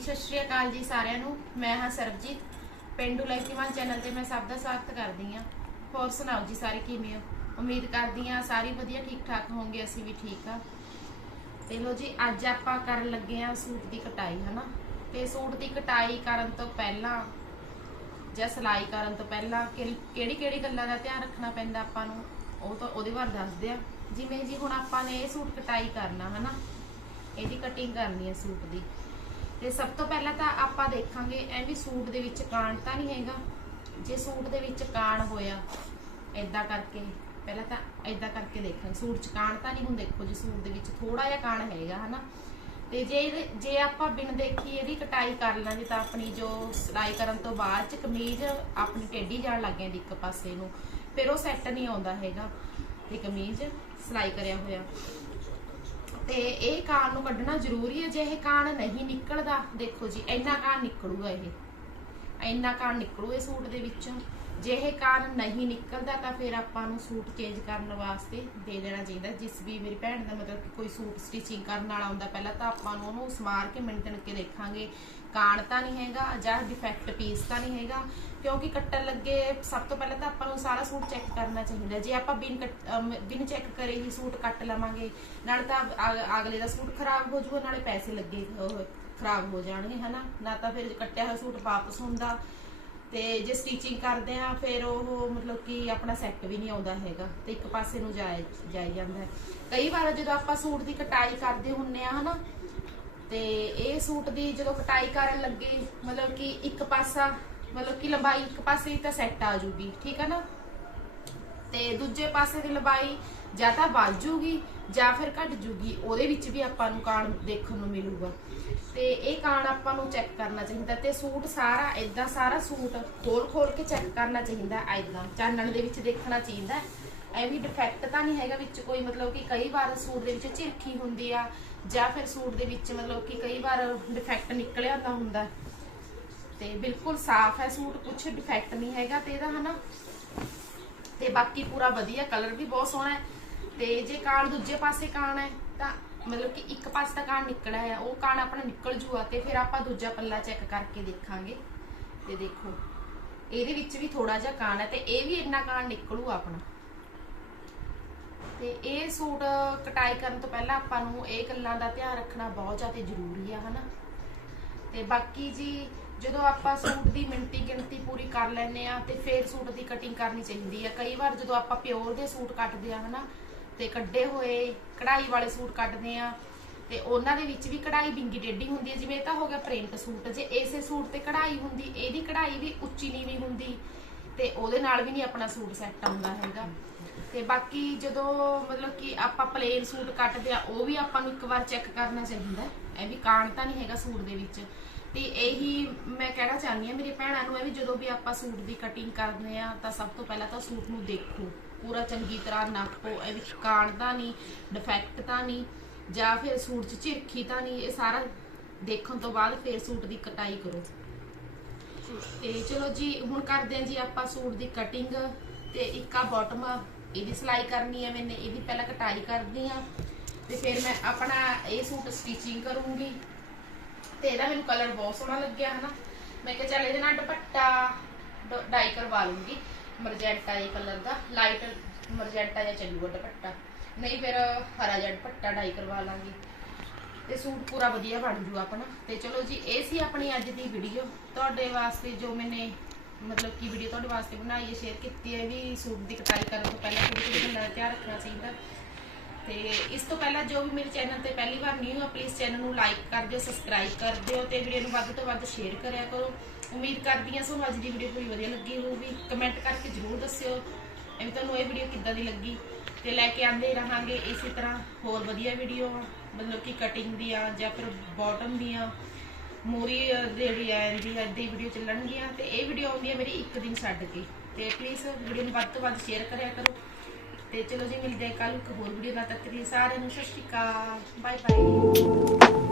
ਸਤਿ ਸ਼੍ਰੀ ਅਕਾਲ ਜੀ ਸਾਰਿਆਂ ਨੂੰ। ਮੈਂ ਹਾਂ ਸਰਬਜੀਤ। ਪਿੰਡੂ ਲਾਈਫੀਵਾਨ ਚੈਨਲ ਤੇ ਮੈਂ ਸਭ ਦਾ ਸਵਾਗਤ ਕਰਦੀ ਹਾਂ। ਹੋਰ ਸੁਣਾਓ ਜੀ ਸਾਰੇ ਕਿਵੇਂ ਹੋ? ਉਮੀਦ ਕਰਦੀ ਹਾਂ ਸਾਰੇ ਵਧੀਆ ਠੀਕ ਠਾਕ ਹੋਵੋਗੇ ਅਸੀਂ ਵੀ ਠੀਕ ਆ ਤੇ ਲੋ ਜੀ, ਅੱਜ ਆਪਾਂ ਕਰਨ ਲੱਗੇ ਆ ਸੂਟ ਦੀ ਕਟਾਈ, ਹਨਾ? ਤੇ ਸੂਟ ਦੀ ਕਟਾਈ ਕਰਨ ਤੋਂ ਪਹਿਲਾਂ ਜਾਂ ਸਿਲਾਈ ਕਰਨ ਤੋਂ ਪਹਿਲਾਂ ਕਿਹੜੀ ਕਿਹੜੀ ਗੱਲਾਂ ਦਾ ਧਿਆਨ ਰੱਖਣਾ ਪੈਂਦਾ ਆਪਾਂ ਨੂੰ? ਉਹ ਤਾਂ ਉਹਦੇ ਬਾਰੇ ਦੱਸਦੇ ਆ ਜਿਵੇਂ ਜੀ ਹੁਣ ਆਪਾਂ ਨੇ ਇਹ ਸੂਟ ਕਟਾਈ ਕਰਨਾ, ਹਨਾ? ਇਹਦੀ ਕਟਿੰਗ ਕਰਨੀ ਹੈ ਸੂਟ ਦੀ। ਤੇ ਸਭ ਤੋਂ ਪਹਿਲਾਂ ਤਾਂ ਆਪਾਂ ਦੇਖਾਂਗੇ ਐ ਸੂਟ ਦੇ ਵਿੱਚ ਕਾਣ ਤਾਂ ਨਹੀਂ ਹੈਗਾ। ਜੇ ਸੂਟ ਦੇ ਵਿੱਚ ਕਾਣ ਹੋਇਆ ਐਦਾਂ ਕਰਕੇ, ਪਹਿਲਾਂ ਤਾਂ ਐਦਾਂ ਕਰਕੇ ਦੇਖਾਂਗੇ। ਸੂਟ ਚ ਕਾਣ ਤਾਂ ਨਹੀਂ ਹੁਣ ਦੇਖੋ ਜੀ, ਸੂਟ ਦੇ ਵਿੱਚ ਥੋੜਾ ਜਿਹਾ ਕਾਣ ਹੈਗਾ, ਹਨਾ। ਤੇ ਜੇ ਜੇ ਆਪਾਂ ਬਿਨ ਦੇਖੀ ਇਹਦੀ ਕਟਾਈ ਕਰ ਲਾਂਗੇ ਤਾਂ ਆਪਣੀ ਜੋ ਸਿਲਾਈ ਕਰਨ ਤੋਂ ਬਾਅਦ ਚ ਕਮੀਜ਼ ਆਪਣੀ ਟੇਢੀ ਜਾਣ ਲੱਗ ਜਾਂਦੀ ਇੱਕ ਪਾਸੇ ਨੂੰ, ਫਿਰ ਉਹ ਸੈੱਟ ਨਹੀਂ ਆਉਂਦਾ ਹੈਗਾ। ਤੇ ਕਮੀਜ਼ ਸਿਲਾਈ ਕਰਿਆ ਹੋਇਆ। ਤੇ ਇਹ ਕਾਣ ਨੂੰ ਕੱਢਣਾ ਜ਼ਰੂਰੀ ਹੈ ਜੇ ਇਹ ਕਾਣ ਨਹੀਂ ਨਿਕਲਦਾ, ਦੇਖੋ ਜੀ, ਇੰਨਾ ਕਾਣ ਨਿਕਲੂਗਾ ਇਹ। ਇੰਨਾ ਕਾਣ ਨਿਕਲੂ ਇਹ ਸੂਟ ਦੇ ਵਿੱਚੋਂ। ਜੇ ਇਹ ਕਾਰਨ ਨਹੀਂ ਨਿਕਲਦਾ ਤਾਂ ਫਿਰ ਆਪਾਂ ਨੂੰ ਸੂਟ ਚੇਂਜ ਕਰਨ ਵਾਸਤੇ ਦੇ ਦੇਣਾ ਚਾਹੀਦਾ। ਜਿਸ ਵੀ ਮੇਰੀ ਭੈਣ ਦਾ ਮਤਲਬ ਕਿ ਕੋਈ ਸੂਟ ਸਟਿਚਿੰਗ ਕਰਨ ਵਾਲਾ ਹੁੰਦਾ ਪਹਿਲਾਂ ਤਾਂ ਆਪਾਂ ਨੂੰ ਉਹਨੂੰ ਸਮਾਰ ਕੇ ਮਿੰਟਨ ਕੇ ਦੇਖਾਂਗੇ। ਕਾਣ ਤਾਂ ਨਹੀਂ ਹੈਗਾ ਜਾਂ ਡਿਫੈਕਟ ਪੀਸ ਤਾਂ ਨਹੀਂ ਹੈਗਾ। ਕਿਉਂਕਿ ਕੱਟਣ ਲੱਗੇ ਸਭ ਤੋਂ ਪਹਿਲਾਂ ਤਾਂ ਆਪਾਂ ਨੂੰ ਸਾਰਾ ਸੂਟ ਚੈੱਕ ਕਰਨਾ ਚਾਹੀਦਾ। ਜੇ ਆਪਾਂ ਬਿਨ ਕੱਟ- ਅਮ, ਬਿਨ ਚੈੱਕ ਕਰੇ ਹੀ ਸੂਟ ਕੱਟ ਲਵਾਂਗੇ, ਨਾਲ ਤਾਂ ਅਗਲੇ ਦਾ ਸੂਟ ਖਰਾਬ ਹੋ ਜਾਊਗਾ ਨਾਲੇ ਪੈਸੇ ਲੱਗੇ ਖਰਾਬ ਹੋ ਜਾਣਗੇ, ਹਨਾ? ਨਾ ਤਾਂ ਫਿਰ ਕੱਟਿਆ ਹੋਇਆ ਸੂਟ ਵਾਪਸ ਹੁੰਦਾ। ਤੇ ਜੇ ਸਟਿਚਿੰਗ ਕਰਦੇ ਆ, ਫਿਰ ਉਹ ਮਤਲਬ ਕਿ ਆਪਣਾ ਸੈੱਟ ਵੀ ਨਹੀਂ ਆਉਂਦਾ ਹੈਗਾ ਤੇ ਇੱਕ ਪਾਸੇ ਨੂੰ ਜਾਏ ਜਾਈ ਜਾਂਦਾ ਹੈ। ਕਈ ਵਾਰ ਜਦੋਂ ਆਪਾਂ ਸੂਟ ਦੀ ਕਟਾਈ ਕਰਦੇ ਹੁੰਨੇ ਆ ਹਨਾ, ਤੇ ਇਹ ਸੂਟ ਦੀ ਜਦੋਂ ਕਟਾਈ ਕਰਨ ਲੱਗੇ, ਮਤਲਬ ਕਿ ਇੱਕ ਪਾਸਾ, ਮਤਲਬ ਕਿ ਲੰਬਾਈ ਇੱਕ ਪਾਸੇ ਦੀ ਤਾਂ ਸੈੱਟ ਆ ਜੂਗੀ, ਠੀਕ ਹੈ ਨਾ ਤੇ ਦੂਜੇ ਪਾਸੇ ਦੀ ਲੰਬਾਈ ਜਾਂ ਤਾਂ ਵੱਧ ਜੂਗੀ ਜਾਂ ਫਿਰ ਘਟ ਜੂਗੀ, ਉਹਦੇ ਵਿੱਚ ਵੀ ਆਪਾਂ ਨੂੰ ਕਾਣ ਦੇਖਣ ਨੂੰ ਮਿਲੂਗਾ। ਤੇ ਇਹ ਕਾਣ ਆਪਾਂ ਨੂੰ ਚੈੱਕ ਕਰਨਾ ਚਾਹੀਦਾ ਤੇ ਸੂਟ ਸਾਰਾ ਇਦਾਂ ਸਾਰਾ ਸੂਟ ਖੋਲ ਖੋਲ ਕੇ ਚੈੱਕ ਕਰਨਾ ਚਾਹੀਦਾ ਐਦਾਂ ਚਾਨਣ ਦੇ ਵਿੱਚ ਦੇਖਣਾ ਚਾਹੀਦਾ। ਐ ਡਿਫੈਕਟ ਤਾਂ ਨਹੀਂ ਹੈਗਾ ਵਿੱਚ ਕੋਈ, ਮਤਲਬ ਕਿ ਕਈ ਵਾਰ ਸੂਟ ਦੇ ਵਿੱਚ ਝਿਰਖੀ ਹੁੰਦੀ ਆ, ਜਾਂ ਫਿਰ ਸੂਟ ਦੇ ਵਿੱਚ ਮਤਲਬ ਕਿ ਕਈ ਵਾਰ ਡਿਫੈਕਟ ਨਿਕਲਿਆ ਹੁੰਦਾ ਹੁੰਦਾ। ਤੇ ਬਿਲਕੁਲ ਸਾਫ਼ ਹੈ ਸੂਟ ਕੁਝ ਡਿਫੈਕਟ ਨਹੀਂ ਹੈਗਾ ਤੇ ਇਹਦਾ ਹਨਾ। ਤੇ ਬਾਕੀ ਪੂਰਾ ਵਧੀਆ ਕਲਰ ਵੀ ਬਹੁਤ ਸੋਹਣਾ ਹੈ। ਤੇ ਜੇ ਕਾਣ ਦੂਜੇ ਪਾਸੇ ਕਾਣ ਹੈ, ਤਾਂ ਮਤਲਬ ਕਿ ਇੱਕ ਪਾਸੇ ਦਾ ਕਾਣ ਨਿਕਲਿਆ ਹੈ ਉਹ ਕਾਣ ਆਪਣਾ ਨਿਕਲ ਜੂਆ ਤੇ ਫਿਰ ਆਪਾਂ ਦੂਜਾ ਪੱਲਾ ਚੈੱਕ ਕਰਕੇ ਦੇਖਾਂਗੇ। ਤੇ ਦੇਖੋ, ਇਹਦੇ ਵਿੱਚ ਵੀ ਥੋੜਾ ਜਿਹਾ ਕਾਣ ਹੈ ਤੇ ਇਹ ਵੀ ਇੰਨਾ ਕਾਣ ਨਿਕਲੂ ਆਪਣਾ। ਤੇ ਇਹ ਸੂਟ ਕਟਾਈ ਕਰਨ ਤੋਂ ਪਹਿਲਾਂ ਆਪਾਂ ਨੂੰ ਇਹ ਗੱਲਾਂ ਦਾ ਧਿਆਨ ਰੱਖਣਾ ਬਹੁਤ ਜ਼ਿਆਦਾ ਜ਼ਰੂਰੀ ਆ, ਹਨਾ? ਤੇ ਬਾਕੀ ਜੀ, ਜਦੋਂ ਆਪਾਂ ਸੂਟ ਦੀ ਮਿੰਟੀ ਗਿਣਤੀ ਪੂਰੀ ਕਰ ਲੈਨੇ ਆ ਤੇ ਫੇਰ ਸੂਟ ਦੀ ਕਟਿੰਗ ਕਰਨੀ ਚਾਹੀਦੀ ਆ। ਕਈ ਵਾਰ ਜਦੋਂ ਆਪਾਂ ਪਿਓਰ ਦੇ ਸੂਟ ਕੱਟਦੇ ਆ, ਹਨਾ ਤੇ ਕੱਢੇ ਹੋਏ, ਕਢਾਈ ਵਾਲੇ ਸੂਟ ਕੱਟਦੇ ਆ। ਤੇ ਉਹਨਾਂ ਦੇ ਵਿੱਚ ਵੀ ਕਢਾਈ ਬਿੰਗੀ ਡੇਢੀ ਹੁੰਦੀ ਹੈ, ਜਿਵੇਂ ਇਹ ਤਾਂ ਹੋ ਗਿਆ ਪ੍ਰਿੰਟ ਸੂਟ। ਜੇ ਇਸੇ ਸੂਟ ਤੇ ਕਢਾਈ ਹੁੰਦੀ, ਇਹਦੀ ਕਢਾਈ ਵੀ ਉੱਚੀ ਨੀਵੀਂ ਹੁੰਦੀ, ਤੇ ਉਹਦੇ ਨਾਲ ਵੀ ਨਹੀਂ ਆਪਣਾ ਸੂਟ ਸੈੱਟ ਆਉਂਦਾ ਹੈਗਾ। ਤੇ ਬਾਕੀ ਜਦੋਂ ਮਤਲਬ ਕਿ ਆਪਾਂ ਪਲੇਨ ਸੂਟ ਕੱਟਦੇ ਆ, ਉਹ ਵੀ ਆਪਾਂ ਨੂੰ ਇੱਕ ਵਾਰ ਚੈੱਕ ਕਰਨਾ ਚਾਹੀਦਾ ਹੈ। ਇਹ ਵੀ ਕਾਣ ਤਾਂ ਨਹੀਂ ਹੈਗਾ ਸੂਟ ਦੇ ਵਿੱਚ। ਤੇ ਇਹੀ ਮੈਂ ਕਹਿਣਾ ਚਾਹੁੰਦੀ ਆ ਮੇਰੀ ਭੈਣਾਂ ਨੂੰ ਇਹ ਵੀ ਜਦੋਂ ਵੀ ਆਪਾਂ ਸੂਟ ਦੀ ਕਟਿੰਗ ਕਰਦੇ ਆ ਤਾਂ ਸਭ ਤੋਂ ਪਹਿਲਾਂ ਤਾਂ ਸੂਟ ਨੂੰ ਦੇਖੋ। ਪੂਰਾ ਚੰਗੀ ਤਰ੍ਹਾਂ ਨਾਪੋ, ਇਹ ਵਿੱਚ ਕਾਣ ਤਾਂ ਨਹੀਂ ਡਿਫੈਕਟ ਤਾਂ ਨਹੀਂ, ਜਾਂ ਫਿਰ ਸੂਟ 'ਚ ਝਿਰਖੀ ਤਾਂ ਨਹੀਂ, ਇਹ ਸਾਰਾ ਦੇਖਣ ਤੋਂ ਬਾਅਦ ਫਿਰ ਸੂਟ ਦੀ ਕਟਾਈ ਕਰੋ। ਤੇ ਚਲੋ ਜੀ, ਹੁਣ ਕਰਦੇ ਹਾਂ ਜੀ ਆਪਾਂ ਸੂਟ ਦੀ ਕਟਿੰਗ ਤੇ ਇੱਕ ਆ ਬਾਟਮ ਇਹਦੀ ਸਿਲਾਈ ਕਰਨੀ ਹੈ ਮੈਨੇ, ਇਹਦੀ ਪਹਿਲਾਂ ਕਟਾਈ ਕਰਦੀ ਆ ਤੇ ਫਿਰ ਮੈਂ ਆਪਣਾ ਇਹ ਸੂਟ ਸਟਿਚਿੰਗ ਕਰੂੰਗੀ। ਤੇ ਇਹਦਾ ਮੈਨੂੰ ਕਲਰ ਬਹੁਤ ਸੋਹਣਾ ਲੱਗਿਆ ਹਨਾ। ਮੈਂ ਕਿਹਾ ਚੱਲ ਇਹਦੇ ਨਾਲ ਦੁਪੱਟਾ ਡਾਈ ਕਰਵਾ ਲੂੰਗੀ ਮਰਜੈਂਟਾ ਇਹ ਕਲਰ ਦਾ ਲਾਈਟ ਮਰਜੈਂਟਾ ਜਿਹਾ ਚੱਲੂਗਾ ਦੁਪੱਟਾ। ਨਹੀਂ ਫਿਰ ਹਰਾ ਜਿਹਾ ਦੁਪੱਟਾ ਡਾਈ ਕਰਵਾ ਲਾਂਗੀ। ਤੇ ਸੂਟ ਪੂਰਾ ਵਧੀਆ ਬਣ ਜੂ ਆਪਣਾ। ਤੇ ਚਲੋ ਜੀ, ਇਹ ਸੀ ਆਪਣੀ ਅੱਜ ਦੀ ਵੀਡੀਓ ਤੁਹਾਡੇ ਵਾਸਤੇ ਜੋ ਮੈਨੇ ਮਤਲਬ ਕਿ ਵੀਡੀਓ ਤੁਹਾਡੇ ਵਾਸਤੇ ਬਣਾਈ ਹੈ ਸ਼ੇਅਰ ਕੀਤੀ ਹੈ ਵੀ ਸੂਟ ਦੀ ਕਟਾਈ ਕਰਨ ਤੋਂ ਪਹਿਲਾਂ ਕਿਹੜੀ ਕਿਹੜੀ ਗੱਲਾਂ ਧਿਆਨ ਰੱਖਣਾ ਚਾਹੀਦਾ। ਤੇ ਇਸ ਤੋਂ ਪਹਿਲਾਂ ਜੋ ਵੀ ਮੇਰੇ ਚੈਨਲ ਤੇ ਪਹਿਲੀ ਵਾਰ ਨਿਊ ਆ ਪਲੀਜ਼ ਚੈਨਲ ਨੂੰ ਲਾਈਕ ਕਰ ਦਿਓ ਸਬਸਕ੍ਰਾਈਬ ਕਰ ਦਿਓ ਤੇ ਵੀਡੀਓ ਨੂੰ ਵੱਧ ਤੋਂ ਵੱਧ ਸ਼ੇਅਰ ਕਰਿਆ ਕਰੋ। ਉਮੀਦ ਕਰਦੀ ਹਾਂ ਤੁਹਾਨੂੰ ਅੱਜ ਦੀ ਵੀਡੀਓ ਪੂਰੀ ਵਧੀਆ ਲੱਗੀ ਹੋਊਗੀ। ਕਮੈਂਟ ਕਰਕੇ ਜਰੂਰ ਦੱਸਿਓ ਐਵੇਂ ਤੁਹਾਨੂੰ ਇਹ ਵੀਡੀਓ ਕਿੱਦਾਂ ਦੀ ਲੱਗੀ। ਤੇ ਲੈ ਕੇ ਆਂਦੇ ਰਹਾਂਗੇ ਇਸੇ ਤਰ੍ਹਾਂ ਹੋਰ ਵਧੀਆ ਵੀਡੀਓ ਮਤਲਬ ਕਿ ਕਟਿੰਗ ਦੀਆਂ ਜਾਂ ਫਿਰ ਬਾਟਮ ਦੀਆਂ। ਮੂਰੀ ਜਿਹੜੀ ਆ ਇਹਦੀ ਏਦਾਂ ਵੀਡੀਓ ਚੱਲਣਗੀਆਂ ਤੇ ਇਹ ਵੀਡੀਓ ਆਉਂਦੀ ਹੈ ਮੇਰੀ ਇੱਕ ਦਿਨ ਛੱਡ ਕੇ। ਤੇ ਪਲੀਜ਼ ਵੀਡੀਓ ਨੂੰ ਵੱਧ ਤੋਂ ਵੱਧ ਸ਼ੇਅਰ ਕਰਿਆ ਕਰੋ। ਤੇ ਚਲੋ ਜੀ ਮਿਲਦੇ ਕੱਲ ਇੱਕ ਹੋਰ ਵੀਡੀਓ ਨਾਲ ਤੱਕ ਲਈ ਸਾਰਿਆਂ ਨੂੰ ਸਤਿ ਸ਼੍ਰੀ ਅਕਾਲ ਬਾਏ ਬਾਏ